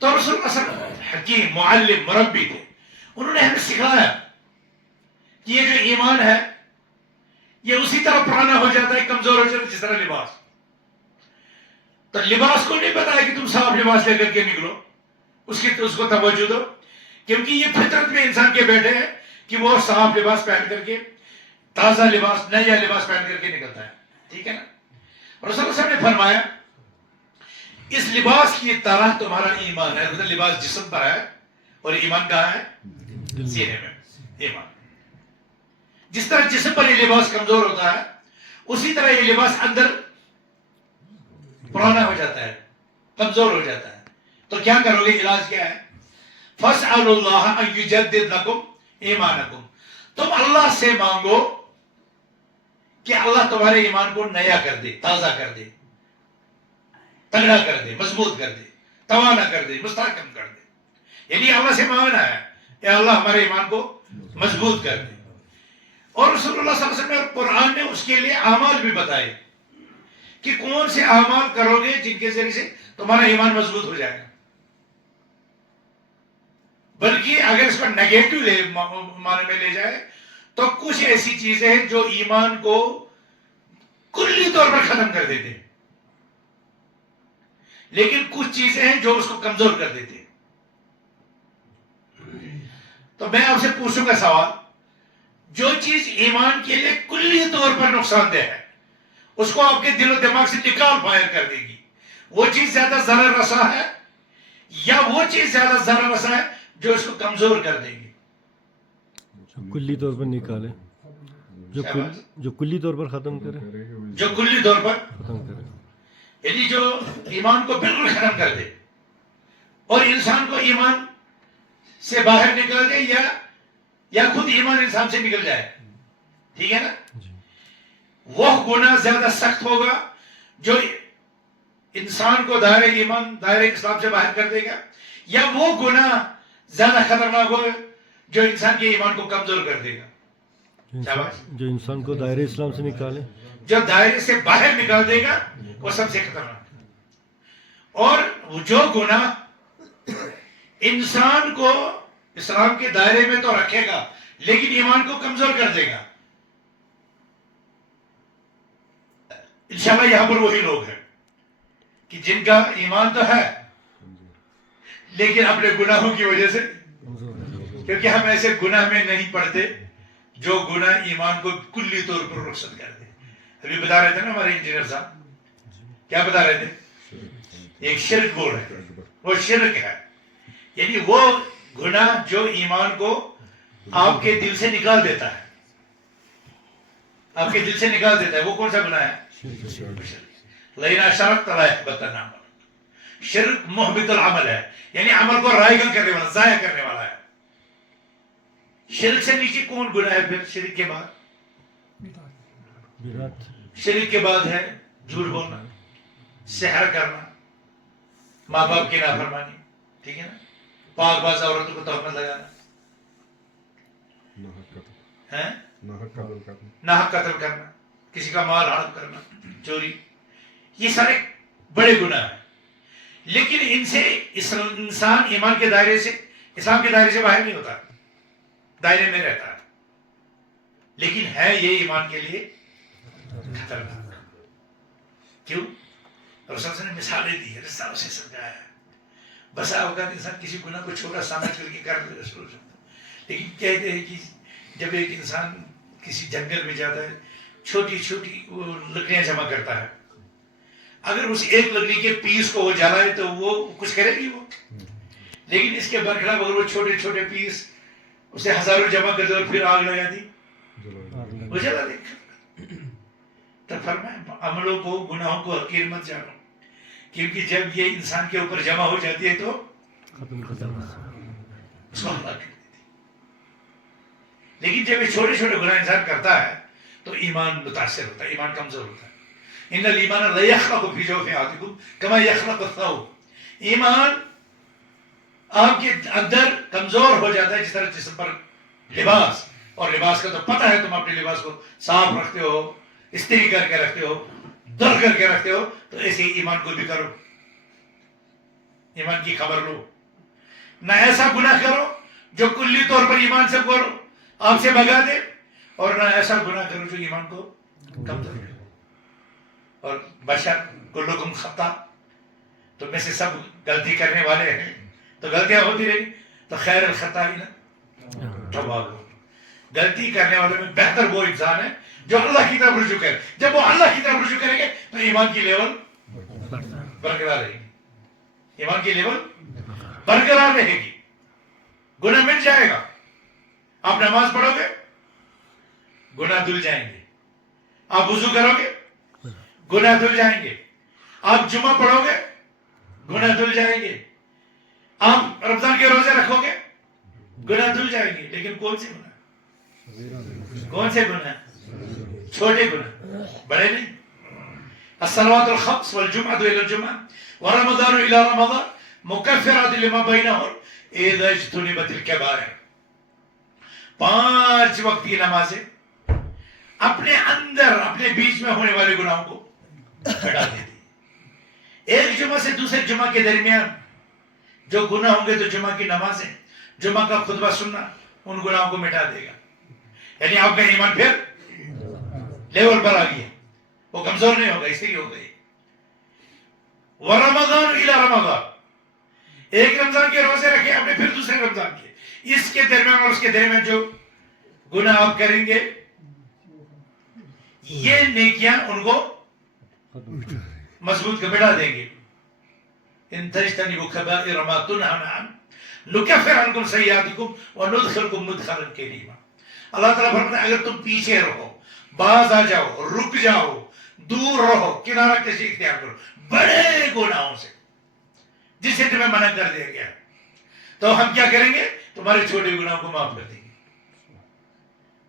تو رسول اللہ صلی اللہ علیہ وسلم حکیم معلم مربی تھے، انہوں نے ہمیں سکھایا کہ یہ جو ایمان ہے یہ اسی طرح پرانا ہو جاتا ہے، کمزور ہو جاتا ہے جس طرح لباس. تو لباس کو نہیں پتا ہے کہ تم صاف لباس لے کر کے نکلو، اس کو توجہ دو، کیونکہ یہ فطرت میں انسان کے بیٹھے ہیں کہ وہ صاف لباس پہن کر کے، تازہ لباس، نیا لباس پہن کر کے نکلتا ہے. ٹھیک ہے نا؟ رسول اللہ صلی اللہ علیہ وسلم نے فرمایا اس لباس کی طرح تمہارا ایمان ہے. مطلب لباس جسم پر ہے اور ایمان کہاں ہے؟ سینے میں. ایمان جس طرح جسم پر یہ لباس کمزور ہوتا ہے، اسی طرح یہ لباس اندر پرانا ہو جاتا ہے، کمزور ہو جاتا ہے. تو کیا کرو گے؟ علاج کیا ہے؟ فَاسْأَلُوا اللَّهَ أَن يُجَدِّدْ لَكُمْ ایمانکم. تم اللہ سے مانگو کہ اللہ تمہارے ایمان کو نیا کر دے، تازہ کر دے، تگڑا کر دے، مضبوط کر دے، توانا کر دے، مستحکم کر دے. یعنی اللہ سے مانگنا ہے کہ اللہ ہمارے ایمان کو مضبوط کر دے. اور رسول اللہ صلی اللہ علیہ وسلم نے قرآن نے اس کے لیے اعمال بھی بتائے کہ کون سے اعمال کرو گے جن کے ذریعے سے تمہارا ایمان مضبوط ہو جائے گا. بلکہ اگر اس کو نیگیٹو معنی میں لے جائے تو کچھ ایسی چیزیں ہیں جو ایمان کو کلی طور پر ختم کر دیتے ہیں، لیکن کچھ چیزیں ہیں جو اس کو کمزور کر دیتے ہیں. تو میں آپ سے پوچھوں گا سوال، جو چیز ایمان کے لیے کلی طور پر نقصان دہ ہے اس کو آپ کے دل و دماغ سے نکال فائر کر دے گی، وہ چیز زیادہ ضرر رساں ہے یا وہ چیز زیادہ ضرر رساں ہے جو اس کو کمزور کر دے گی؟ کلی طور پر نکالے، جو کلی طور پر ختم کرے، جو کلی طور پر ختم کرے، یعنی جو ایمان کو بالکل ختم کر دے اور انسان کو ایمان سے باہر نکال دے یا خود ایمان انسان سے نکل جائے. ٹھیک ہے نا؟ وہ گناہ زیادہ سخت ہوگا جو انسان کو دائرہ ایمان، دائرہ اسلام سے باہر کر دے گا، یا وہ گناہ زیادہ خطرناک ہوگا جو انسان کے ایمان کو کمزور کر دے گا؟ جو انسان کو دائرہ اسلام سے نکالے، جو دائرے سے باہر نکال دے گا وہ سب سے خطرناک ہے. اور جو گناہ انسان کو اسلام کے دائرے میں تو رکھے گا لیکن ایمان کو کمزور کر دے گا، انشاءاللہ یہاں پر وہی لوگ ہیں کہ جن کا ایمان تو ہے لیکن اپنے گناہوں کی وجہ سے، کیونکہ ہم ایسے گناہ میں نہیں پڑتے جو گناہ ایمان کو کلی طور پر رخصت کر دے. ابھی بتا رہے تھے نا ہمارے انجینئر صاحب، کیا بتا رہے تھے؟ ایک شرک بول رہے ہیں، وہ شرک ہے، یعنی وہ گناہ جو ایمان کو آپ کے دل سے نکال دیتا ہے، آپ کے دل سے نکال دیتا ہے. وہ کون سا گناہ ہے؟ لئن اشرکت لیحبطن عملک. شرک محبط العمل ہے، یعنی عمل کو رائگل کرنے والا، ضائع کرنے والا ہے. شرک سے نیچے کون گناہ ہے پھر شرک کے بعد؟ شرک کے بعد ہے جھوٹ بولنا، سحر کرنا، ماں باپ کی نافرمانی. ٹھیک ہے نا؟ پاک باز عورتوں کو تہمت لگانا، ناحق قتل کرنا، کسی کا مال ہڑپ کرنا، چوری، یہ سارے بڑے گناہ ہیں. لیکن ان سے انسان ایمان کے دائرے سے، اسلام کے دائرے سے باہر نہیں ہوتا، دائرے میں رہتا ہے، لیکن ہے یہ ایمان کے لیے خطرناک. کیوں؟ رسول صلی اللہ علیہ وسلم نے مثالیں دی ہے، رسالوں سے سمجھایا ہے. بسا اوقات انسان کسی گناہ کو چھوٹا سمجھ کر کے کر رسول، لیکن کہتے ہیں کہ جب ایک انسان کسی جنگل میں جاتا ہے، چھوٹی چھوٹی وہ لکڑیاں جمع کرتا ہے، اگر اس ایک لکڑی کے پیس کو وہ جلائے تو وہ کچھ کرے گی وہ، لیکن اس کے برخلاف اگر وہ چھوٹے چھوٹے پیس اسے ہزاروں جمع کر دے اور پھر آگ لگا دی، وہ جلا دے. تو فرمایا عملوں کو، گناہوں کو حقیر مت جانو، کیونکہ جب یہ انسان کے اوپر جمع ہو جاتی ہے تو اس کو ہلاک کر دیتی. لیکن جب یہ چھوٹے چھوٹے گناہ انسان کرتا ہے تو ایمان متاثر ہوتا ہے، ایمان کمزور ہوتا ہے. ان الایمان لا یخلق فی جوف احدکم کما یخلق الثوب. ایمان آپ کے اندر کمزور ہو جاتا ہے جس طرح جسم پر لباس، اور لباس کا تو پتہ ہے، تم اپنے لباس کو صاف رکھتے ہو، استری کر کے رکھتے ہو، در کر کے رکھتے ہو، تو ایسے ہی ایمان کو بھی کرو. ایمان کی خبر لو. نہ ایسا گناہ کرو جو کلی طور پر ایمان سے کرو آپ سے بھگا دے, اور نہ ایسا گناہ کرو جو ایمان کو کمزور کرے. اور بشر کلکم خطا, تو میں سے سب غلطی کرنے والے ہیں, تو غلطیاں ہوتی رہی. تو خیر الخطائین تواب, غلطی کرنے والوں میں بہتر وہ انسان ہے جو اللہ کی طرف رجوع کرے. جب وہ اللہ کی طرف رجوع کریں گے تو ایمان کی لیول برقرار رہے گی, ایمان کی لیول برقرار رہے گی. گناہ مٹ جائے گا. آپ نماز پڑھو گے گناہ دھل جائیں گے, آپ وضو کرو گے گناہ دھل جائیں گے, آپ جمعہ پڑھو گے گناہ دھل جائیں گے, آپ رمضان کے روزے رکھو گے گناہ دھل جائیں گے. لیکن کون سے گناہ؟ کون سے گناہ؟ چھوٹے گناہ, بڑے نہیں. الصلوات الخمس والجمعة إلى الجمعة ورمضان إلى رمضان مكفرات لما بينهن إذا اجتنبت الكبائر. 5 وقت کی نمازیں اپنے اندر اپنے بیچ میں ہونے والے گناہوں کو ہٹا دیتی. ایک جمعہ سے دوسرے جمعہ کے درمیان جو گناہ ہوں گے تو جمعہ کی نمازیں, جمعہ کا خطبہ سننا ان گناہوں کو مٹا دے گا. یعنی آپ کا ایمان پھر لیول پر آ گیا, وہ کمزور نہیں ہوگا, اس لیے ہو گئی. ورمضان الی رمضان, ایک رمضان کے روزے رکھے آپ نے, پھر دوسرے رمضان کے, اس کے درمیان اور اس کے درمیان جو گناہ آپ کریں گے یہ نیکیاں ان کو مضبوط بڑھا دیں گے. ان تجتنبوا کبائر ما تنهون عنه نکفر عنکم سیئاتکم وندخلکم مدخلا کریما. اللہ تعالیٰ فرماتا ہے اگر تم پیچھے رہو, باز آ جاؤ, رک جاؤ, دور رہو, کنارہ کشی اختیار کرو بڑے گناہوں سے جس سے تمہیں منع کر دیا گیا, تو ہم کیا کریں گے؟ تمہارے چھوٹے گناہوں کو معاف کر دیں گے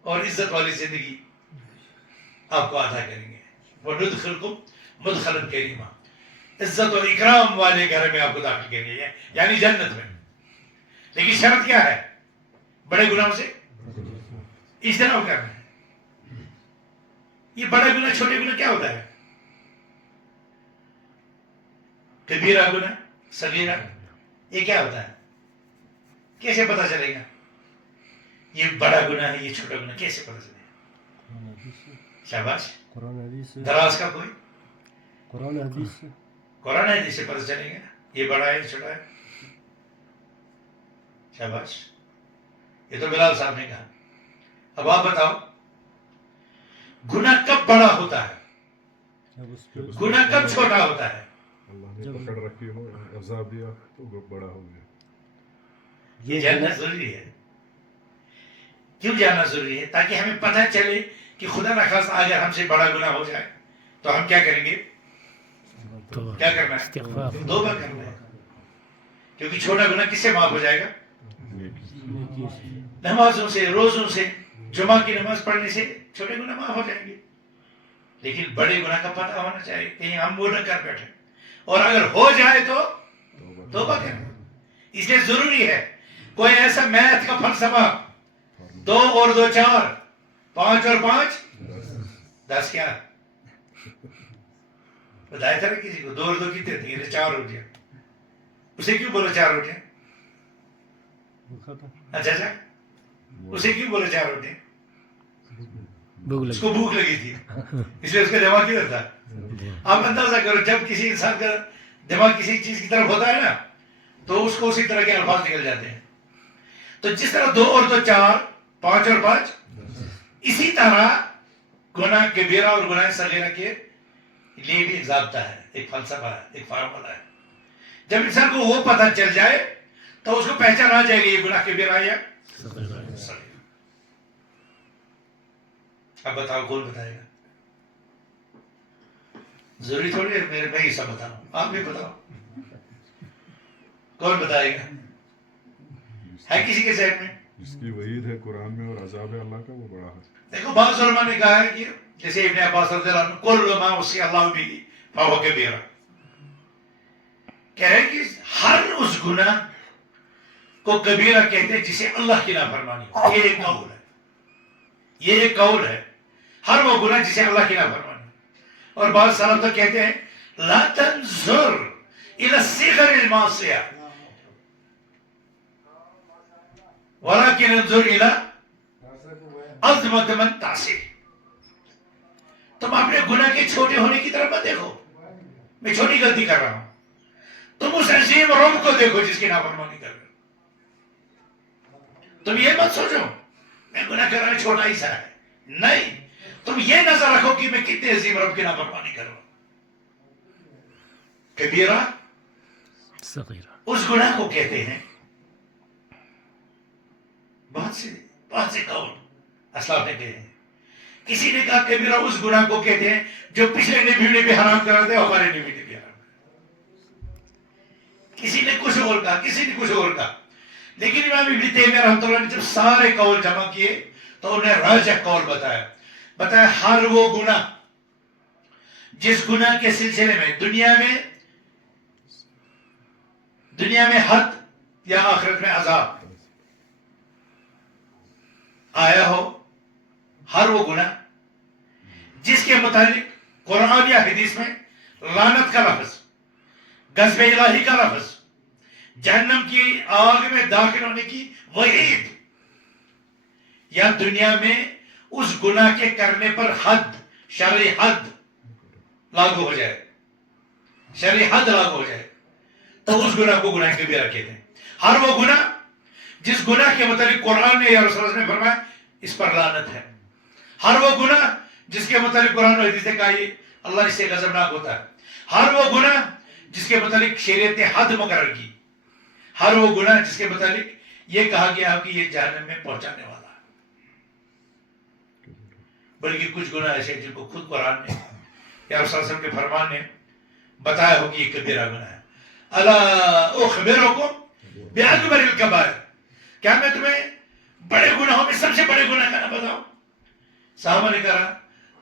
اور عزت والی زندگی آپ کو عطا کریں گے. وندخلکم مدخلا کریما, عزت اور اکرام والے گھر میں آپ کو داخل کریں گے, یعنی جنت میں. لیکن شرط کیا ہے؟ بڑے گناہوں سے اجتناب کرنا ہے. یہ بڑا گناہ چھوٹے گناہ کیا ہوتا ہے؟ کبیرہ گناہ, صغیرہ, یہ کیا ہوتا ہے؟ کیسے پتا چلے گا یہ بڑا گناہ ہے یہ چھوٹا گناہ؟ کیسے پتا چلے گا؟ شاباش. دراز کا کوئی قرآن حدیث سے پتا چلے گا یہ بڑا ہے چھوٹا ہے. شاباش. یہ تو بلال صاحب نے کہا. اب آپ بتاؤ گناہ کب بڑا ہوتا ہے, گناہ کب چھوٹا ہوتا ہے؟ اللہ نے پکڑ رکھی ہو, عذاب دیا تو وہ بڑا ہو گیا. یہ جاننا ضروری ہے. کیوں جاننا ضروری ہے؟ تاکہ ہمیں پتہ چلے کہ خدا نخواستہ اگر ہم سے بڑا گناہ ہو جائے تو ہم کیا کریں گے, کیا کرنا ہے؟ توبہ کرنا ہے. کیونکہ چھوٹا گناہ کس سے معاف ہو جائے گا؟ نمازوں سے, روزوں سے, جمعہ کی نماز پڑھنے سے چھوٹے گناہ معاف ہو جائیں گے. لیکن بڑے گناہ کا پتہ ہونا چاہیے, کہیں ہم وہ نہ کر بیٹھے, اور اگر ہو جائے تو توبہ کریں. اس لیے ضروری ہے کوئی ایسا میتھ کا فلسفہ 2 اور 2 4, 5 اور 5 10 کیا بتایا تھا نا کسی کو, 2 اور 2 کتنے تھے؟ 4 روٹیاں. اسے کیوں بولو 4 روٹیاں؟ اچھا اچھا, اسے کیوں بولو 4 روٹیاں؟ اس کو بھوک لگی تھی اس لیے اس کا دماغ کدھر تھا. آپ اندازہ کرو جب کسی انسان کا دماغ کسی چیز کی طرف ہوتا ہے نا تو اس کو اسی طرح کے الفاظ نکل جاتے ہیں. تو جس طرح 2 اور 2 4, 5 اور 5, اسی طرح گناہ کبیرہ اور گناہ صغیرہ کے لیے بھی ایک ضابطہ ہے, ایک فلسفہ ہے, ایک فارمولا ہے. جب انسان کو وہ پتہ چل جائے تو اس کو پہچان آ جائے گی یہ گناہ کبیرہ یا صغیرہ. اب بتاؤ کون بتائے گا؟ ضروری تھوڑی ہے میں ہی سب بتاؤں, آپ بھی بتاؤ کون بتائے گا؟ ہے کسی کے ذہن میں؟ جس کی وعید ہے قرآن میں اور عذاب اللہ کا وہ بڑا ہے. دیکھو بعض علماء نے کہا ہے کہ جیسے ابن عباس رضی اللہ عنہ کل ما وصی اللہ بھی فہو کبیرہ, کہہ رہے ہیں کہ ہر اس گناہ کو کبیرہ کہتے ہیں جسے اللہ کی نافرمانی ہو. یہ ایک قول ہے, یہ ایک قول ہے, ہر وہ گناہ جسے اللہ کی نافرمانی. اور بعض سلف تو کہتے ہیں لا تنظر الى الصغر المعصيه ولكن انظر الى عظمت من تعصي. تم اپنے گناہ کے چھوٹے ہونے کی طرف مت دیکھو، میں چھوٹی غلطی کر رہا ہوں، تم اس عظیم رب کو دیکھو جس کی نافرمانی کر رہے ہو. تم یہ مت سوچو میں گناہ کر رہا ہوں چھوٹا ہی سا ہے، نہیں، تم یہ نظر رکھو کہ میں کتنے عظیم رب کی نافرمانی کر رہا ہوں. کبیرہ صغیرہ اس گناہ کو کہتے ہیں، بہت سے قول اسلاف نے کہے ہیں. کسی نے کہا کبیرہ اس گناہ کو کہتے ہیں جو پچھلے نبیوں نے بھی حرام کرا تھے، ہمارے نبی نے بھی حرام کرا. کسی نے کچھ اور کہا، کسی نے کچھ اور کہا، لیکن امام ابن تیمیہ رحمۃ اللہ نے جب سارے قول جمع کیے تو انہیں راجح قول بتایا ہر وہ گناہ جس گناہ کے سلسلے میں دنیا میں حد یا آخرت میں عذاب آیا ہو، ہر وہ گناہ جس کے متعلق قرآن یا حدیث میں لعنت کا لفظ، غضب الہی کا لفظ، جہنم کی آگ میں داخل ہونے کی وعید، یا دنیا میں اس گناہ کے کرنے پر حد، شرعی حد لاگو ہو جائے، شرعی حد لاگو ہو جائے، تو اس گناہ کو گناہ کبیرہ کہتے ہیں. ہر وہ گناہ جس گناہ کے متعلق قرآن نے یا رسول اللہ نے فرمایا اس پر لعنت ہے، ہر وہ گناہ جس کے متعلق قرآن و حدیث نے کہا یہ اللہ اس سے غضبناک ہوتا ہے، ہر وہ گناہ جس کے متعلق شریعت نے حد مقرر کی، ہر وہ گناہ جس کے متعلق یہ کہا گیا کہ یہ جہنم میں پہنچانے والا ہے. بلکہ کچھ گناہ ایسے جن کو خود قرآن نے یا رسول اللہ علیہ وسلم کے فرمان نے بتایا ہو کہ یہ کبیرہ گناہ ہے. الا اخبرکم باکبر الکبائر، کیا میں تمہیں بڑے گناہوں میں سب سے بڑے گناہ کا نہ بتاؤں؟ صحابہ نے کہا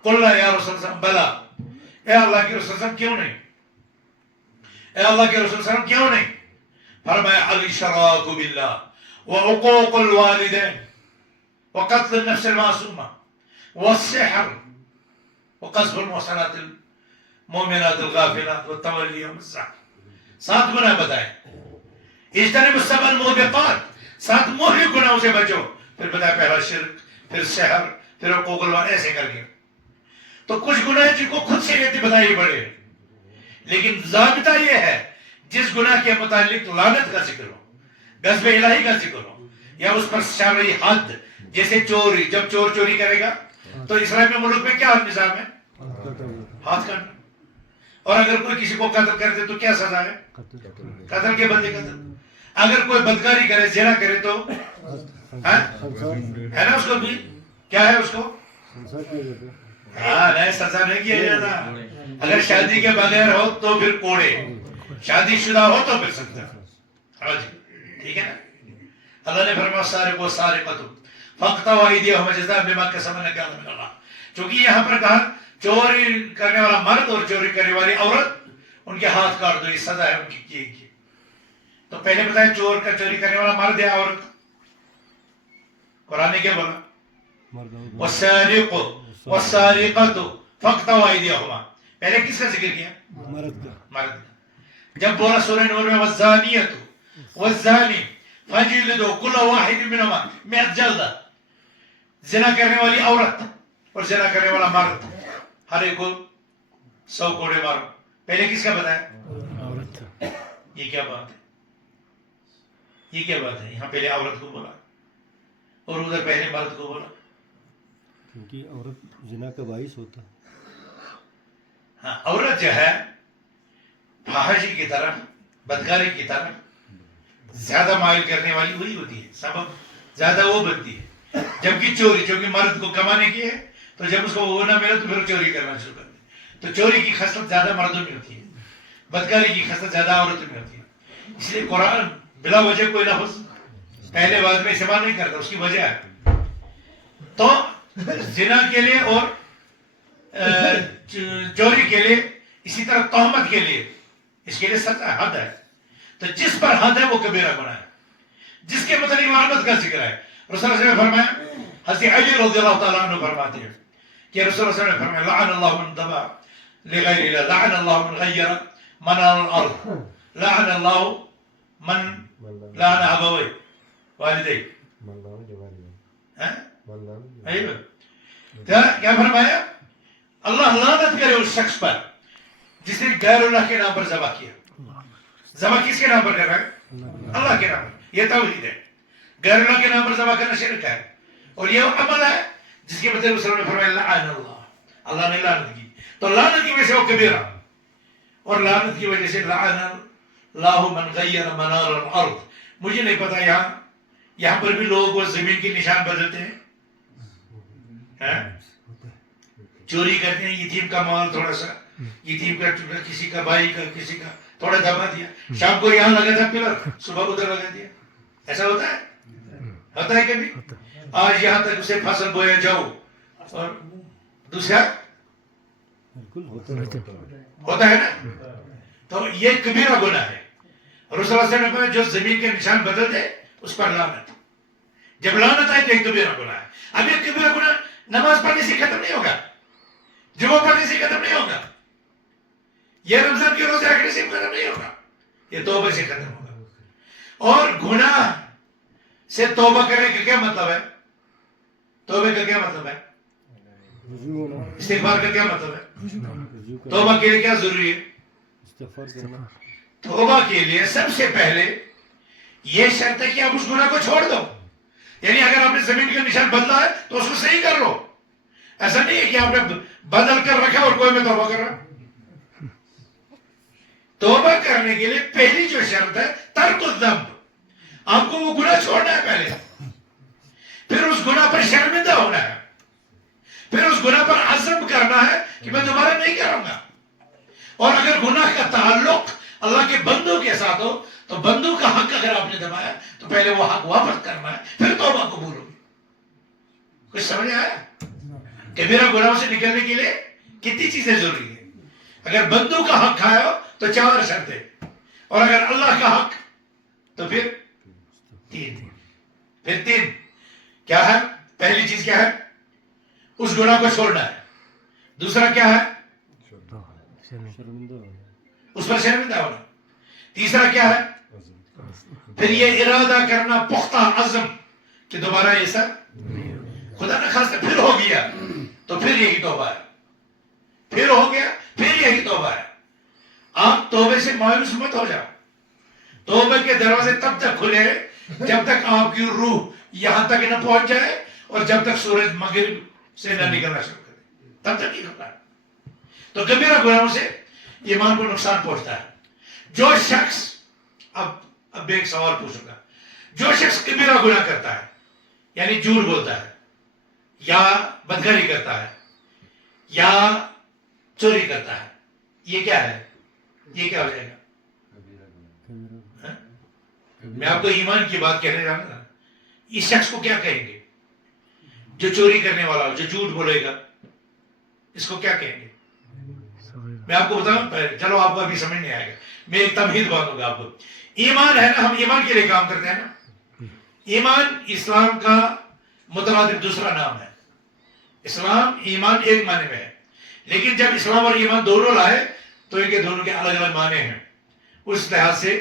قل یا رسول اللہ بلا، اے اللہ کے رسول اللہ کیوں نہیں، اے اللہ کے رسول اللہ کیوں نہیں؟ فرمایا الاشراک باللہ وعقوق الوالدین وقتل النفس المعصومہ والسحر وقذف المحصنات المؤمنات الغافلات والتولی یوم الزحف. 7 گناہ بتائے. اجتنبوا السبع الموبقات، 7 مہلک گناہوں سے بچو. پھر بتایا پہلا شرک، پھر سحر، پھر حقوق الوالدین، ایسے کر کے. تو کچھ گناہ جن کو خود شریعت نے بتائی بڑے، لیکن ضابطہ یہ ہے جس گناہ کے متعلق لعنت کا ذکر ہو، غضب الہی کا ذکر ہو، یا اس پر شرعی حد، جیسے چوری، جب چور چوری کرے گا تو اسلامی ملک میں کیا نظام ہے؟ ہاتھ کاٹنا. اور اگر کوئی کسی کو قتل کر دے تو کیا سزا ہے؟ قتل کے بدلے قتل. اگر کوئی بدکاری کرے، زنا کرے تو ہے نا اس کو بھی کیا ہے، اس کو ہاں نہیں سزا نہیں کیا جاتا. اگر شادی کے بغیر ہو تو پھر کوڑے، شادی شدہ ہو تو پھر سزا. ہاں جی ٹھیک ہے نا. اللہ نے فرمایا سارق و سارقۃ فاقطعوا ایدیہما جزاء بما کسبا نکالا من اللہ. چونکہ یہاں پر کہا چوری کرنے والا مرد اور چوری کرنے والی عورت، ان کے ہاتھ کاٹ دو، یہ سزا ہے ان کی کی. تو پہلے بتایا چور کا چوری کرنے والا مرد یا عورت؟ قرآن نے کیا بولا؟ والسارق والسارقۃ فاقطعوا ایدیہما. پہلے کس کا ذکر کیا؟ مرد کا. جب بولا سورہ نور میں والزانیۃ والزانی فجلدوا کل واحد منہما 100 جلدہ، زنا کرنے والی عورت اور زنا کرنے والا مرد ہر ایک کو 100 کوڑے مارو. پہلے کس کا بتایا؟ عورت کا. یہ کیا بات ہے، یہ کیا بات ہے؟ یہاں پہلے عورت کو بولا اور ادھر پہلے مرد کو بولا، کیونکہ عورت زنا کا باعث ہوتا ہے. ہاں عورت جو ہے فحاشی کی طرف، بدکاری کی طرف زیادہ مائل کرنے والی وہی ہوتی ہے، سبب زیادہ وہ بنتی ہے. جبکہ چوری، چونکہ مرد کو کمانے کی ہے تو جب اس کو وہ نہ ملے تو پھر چوری کرنا شروع کر دے. تو چوری کی خصلت زیادہ مردوں میں ہوتی ہے، بدکاری کی خصلت زیادہ عورتوں میں ہوتی ہے. اس لیے قرآن بلا وجہ کوئی لفظ پہلے بعد میں استعمال نہیں کرتا، اس کی وجہ ہے. تو زنا کے لیے اور چوری کے لیے، اسی طرح تہمت کے لیے، اس کے لیے سزا حد ہے. تو جس پر حد ہے وہ کبیرہ گناہ ہے. جس کے متعلق لعنت کا ذکر ہے، رسول اللہ نے فرمایا، حضرت علی رضی اللہ تعالیٰ عنہ فرماتے ہیں کہ رسول اللہ نے فرمایا لعن اللہ من ذبح لغیر اللہ، لعن اللہ من غیر منار الارض لعن اللہ من لعن ابوی والدی. کیا فرمایا؟ اللہ لعنت کرے اس شخص پر جس نے غیر اللہ کے نام پر ذبح کیا. ذبح کس کے نام پر کر رہا ہے؟ اللہ کے نام پر. یہ توحید ہے. غیر اللہ کے نام پر ذبح کرنا شرک ہے. اور یہ وہ عمل ہے جس کے بدلے رسول نے فرمایا لعن اللہ, اللہ نے لعنت کی. تو لعنت کی وجہ سے وہ کبیرہ, اور لعنت کی وجہ سے لعن اللہ من غیر منار الارض. مجھے نہیں پتا یہاں پر بھی لوگ وہ زمین کے نشان بدلتے ہیں, چوری کرتے ہیں. یتیم کا مال تھوڑا سا, یتیم کا ٹکڑا, کسی کا بھائی کا, کسی کا تھوڑا دبا دیا, شام کو یہاں لگا تھا پلر, صبح ادھر لگا دیا. ایسا ہوتا ہے؟ ہوتا ہے کبھی؟ آج یہاں تک اسے فصل بویا جاؤ اور دوسرا ہوتا ہے نا. تو یہ کبیرہ گناہ ہے. رسول اللہ صلی اللہ علیہ وسلم نے جو زمین کے نشان بدل دے اس پر لعنت. جب لعنت آئے تو یہ کبیرہ گناہ ہے. اب یہ کبیرہ گناہ نماز پڑھنے سے ختم نہیں ہوگا, جمعہ پڑھنے سے ختم نہیں ہوگا, یہ رمضان کے روزے رکھنے سے ختم نہیں ہوگا, یہ توبہ سے ختم ہوگا. اور گناہ سے توبہ کرنے کا کیا مطلب ہے؟ توبہ کا کیا مطلب ہے؟ استغفار کا کیا مطلب ہے؟ توبہ کے لیے کیا ضروری ہے؟ توبہ کے لیے سب سے پہلے یہ شرط ہے کہ آپ اس گناہ کو چھوڑ دو. یعنی اگر آپ نے زمین کا نشان بدلا ہے تو اس کو صحیح کر لو. ایسا نہیں ہے کہ آپ نے بدل کر رکھا اور کوئی میں توبہ کر رہا. توبہ کرنے کے لیے پہلی جو شرط ہے ترک الذنب, آپ کو وہ گناہ چھوڑنا ہے پہلے, پھر اس گناہ پر شرمندہ ہونا ہے, پھر اس گناہ پر عزم کرنا ہے کہ میں دوبارہ نہیں کروں گا. اور اگر گناہ کا تعلق اللہ کے بندوں کے ساتھ ہو تو بندوں کا حق اگر آپ نے دبایا تو پہلے وہ حق واپس کرنا ہے, پھر توبہ قبول ہوگی. کچھ سمجھ آیا؟ کبیرہ گناہوں سے نکلنے کے لیے کتنی چیزیں ضروری ہیں. اگر بندوں کا حق کھایا ہو تو 4 شرطیں, اور اگر اللہ کا حق تو پھر 3. کیا ہے؟ پہلی چیز کیا ہے؟ اس گناہ کو چھوڑنا ہے. دوسرا کیا ہے؟ اس پر شرمندہ ہونا. تیسرا کیا ہے؟ پھر یہ ارادہ کرنا, پختہ عزم کہ دوبارہ ایسا خدا نہ خاصہ پھر ہو گیا تو پھر یہی توبہ ہے, پھر ہو گیا پھر یہی توبہ ہے. آپ توبے سے مایوس مت ہو جاؤ. توبے کے دروازے تب تک کھلے جب تک آپ کی روح یہاں تک نہ پہنچ جائے اور جب تک سورج مغرب سے نہ نکلنا شروع کرے, تب تک ہی کھلا. تو کبیرہ گناہوں سے ایمان کو نقصان پہنچتا ہے. جو شخص اب ایک سوال پوچھوں گا, جو شخص کبیرہ گناہ کرتا ہے یعنی جھوٹ بولتا ہے یا بدکاری کرتا ہے یا چوری کرتا ہے, یہ کیا ہے؟ یہ کیا ہو جائے گا؟ میں آپ کو ایمان کی بات کہنے جا رہا. اس شخص کو کیا کہیں گے جو چوری کرنے والا ہو, جو جھوٹ بولے گا, اس کو کیا کہیں گے؟ میں آپ کو بتاؤں, چلو آپ کو ابھی سمجھ نہیں آئے گا, میں ایک تمہید بتاؤں گا آپ کو. ایمان ہے نا, ہم ایمان کے لیے کام کرتے ہیں نا. ایمان اسلام کا مترادف دوسرا نام ہے. اسلام ایمان ایک معنی میں ہے, لیکن جب اسلام اور ایمان دونوں لائے تو ان کے دونوں کے الگ الگ معنی ہیں. اس لحاظ سے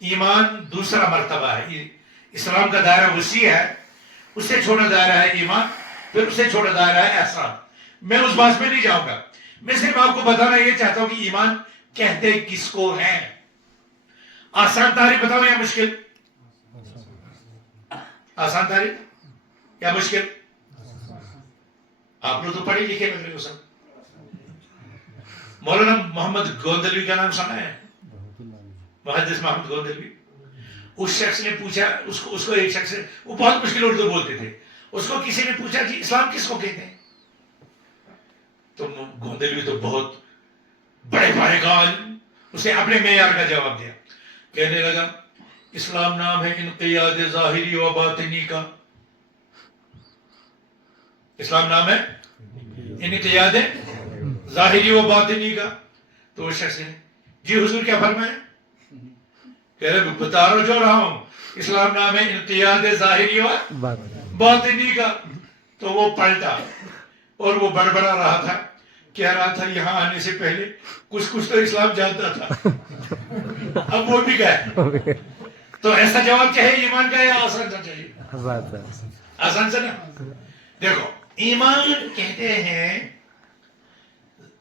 ایمان دوسرا مرتبہ ہے. اسلام کا دائرہ وسیع ہے, اس سے چھوٹا دائرہ ہے ایمان, پھر اس سے چھوٹا دائرہ ہے احسان. میں اس بات میں نہیں جاؤں گا, میں صرف آپ کو بتانا یہ چاہتا ہوں کہ ایمان کہتے کس کو ہیں. آسان تعریف بتاؤ یا مشکل؟ آسان تعریف یا مشکل؟ آپ لوگ تو پڑھے لکھے لگ رہے ہو سب. مولانا محمد گوندلوی کا نام سنا ہے؟ محدث محمد گوندلوی. اس شخص نے پوچھا, اس کو ایک شخص, وہ بہت مشکل اردو بولتے تھے, اس کو کسی نے پوچھا کہ اسلام کس کو کہتے ہیں؟ تو گوندلوی تو بہت بڑے فائقہ, اس نے اپنے معیار کا جواب دیا. کہنے لگا اسلام نام ہے انقیاد ظاہری و باطنی کا. اسلام نام ہے انقیاد ظاہری و باطنی کا. تو اس شخص نے جی حضور کیا فرمایا؟ کہہ رہے بتا جو رہا ہوں, اسلام نام ہے انقیاد ظاہری و باطنی کا. تو وہ پلٹا اور وہ بڑبڑا رہا تھا کہہ رہا تھا یہاں آنے سے پہلے کچھ تو اسلام جانتا تھا، اب وہ بھی گئے. تو ایسا جواب چاہیے ایمان کا یا آسان سا چاہیے؟ آسان سا نا. دیکھو ایمان کہتے ہیں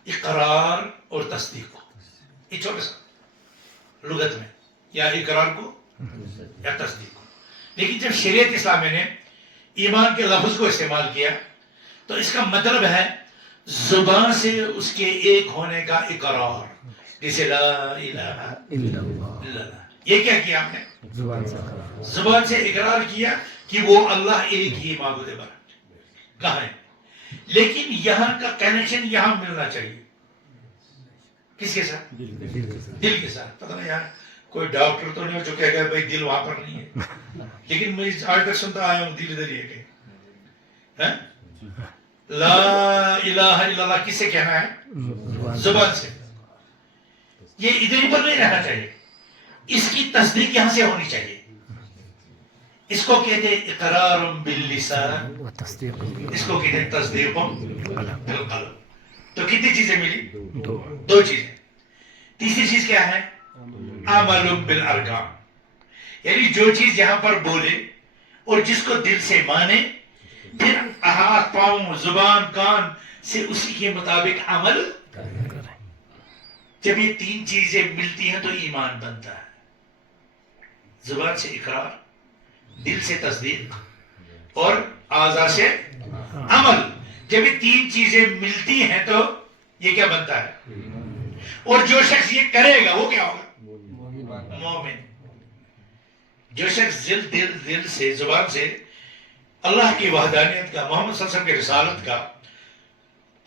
اقرار اور تصدیق کو، یہ چھوٹا سا لغت میں، یا اقرار کو یا تصدیق کو. لیکن جب شریعت اسلامی نے ایمان کے لفظ کو استعمال کیا تو اس کا مطلب ہے زبان سے اس کے ایک ہونے کا اقرار، جسے لا الہ الا اللہ. یہ کیا کیا ہم نے؟ زبان سے اقرار کیا کہ وہ اللہ ایک ہی معبود برحق کہا ہے. لیکن یہاں کا کنیکشن یہاں ملنا چاہیے. کس کے ساتھ؟ دل کے ساتھ. پتہ نہیں یار کوئی ڈاکٹر تو نہیں ہو جو کہے گا بھائی دل وہاں پر نہیں ہے، لیکن میں آج تک سنتا آیا ہوں دل ادھر ہی ہے کہ لا الہ الا اللہ کس سے کہنا ہے؟ زبان سے. یہ ادھر ہی پر نہیں رہنا چاہیے، اس کی تصدیق یہاں سے ہونی چاہیے. اس کو کہتے ہیں اقرار باللسان، اس کو کہتے ہیں تصدیق بالقلب. تو کتنی چیزیں ملی؟ دو چیزیں. تیسری چیز کیا ہے؟ عمل بالارکان، یعنی جو چیز یہاں پر بولے اور جس کو دل سے مانے، پھر ہاتھ پاؤں زبان کان سے اسی کے مطابق عمل. جب یہ تین چیزیں ملتی ہیں تو ایمان بنتا ہے. زبان سے اقرار، دل سے تصدیق اور اعضاء سے عمل. جب یہ تین چیزیں ملتی ہیں تو یہ کیا بنتا ہے؟ اور جو شخص یہ کرے گا وہ کیا ہوگا؟ مومن. جو شخص دل سے زبان سے اللہ کی وحدانیت کا، محمد صلی اللہ علیہ وسلم کی رسالت کا،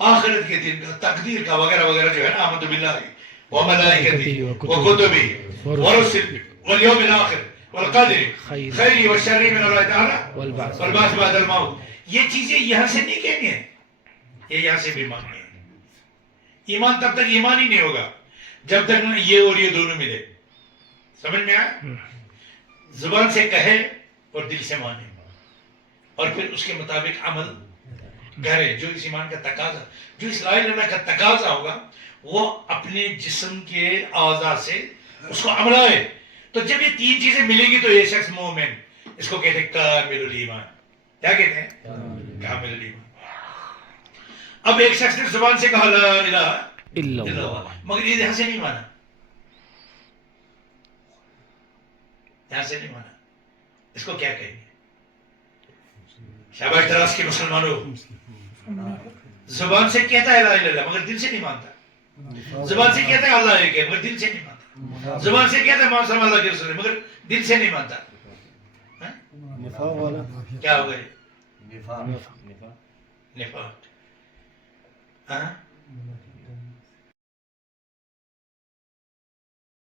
آخرت کے دن کا، تقدیر کا وغیرہ وغیرہ جو ہے نا، آمنت باللہ وملائکتہ وکتبہ ورسلہ والیوم الآخر والقدر خیر والشر من اللہ تعالی والبعث بعد الموت. یہ چیزیں یہاں سے نہیں کہنی ہیں، یہ یہاں سے بھی مانگنی ہے. ایمان تب تک ایمان ہی نہیں ہوگا جب تک یہ اور یہ دونوں ملے. سمجھ میں آیا؟ زبان سے کہے اور دل سے مانے اور پھر اس کے مطابق عمل کرے. جو اس ایمان کا تقاضا، جو اس لا الہ الا اللہ کا تقاضا ہوگا وہ اپنے جسم کے اعضاء سے اس کو عملائے. تو جب یہ تین چیزیں ملیں گی تو یہ شخص مومن. اس کو کہتے ہیں کامل الایمان. کیا کہتے ہیں؟ کامل الایمان. اب ایک شخص نے زبان سے کہا لا الہ الا اللہ، مگر یہ یہاں سے نہیں مانا، یہاں سے نہیں مانا. اس کو کیا کہیں گے؟ شاباش دراز کے مسلمانوں، زبان سے کہتا ہے لا الہ الا اللہ مگر دل سے نہیں مانتا. زبان سے کہتا ہے اللہ ایک ہے مگر دل سے نہیں مانتا. زبان سے کہتا ہے محمد صلی اللہ علیہ وسلم مگر دل سے نہیں مانتا. کیا ہو گئے؟ نفاق.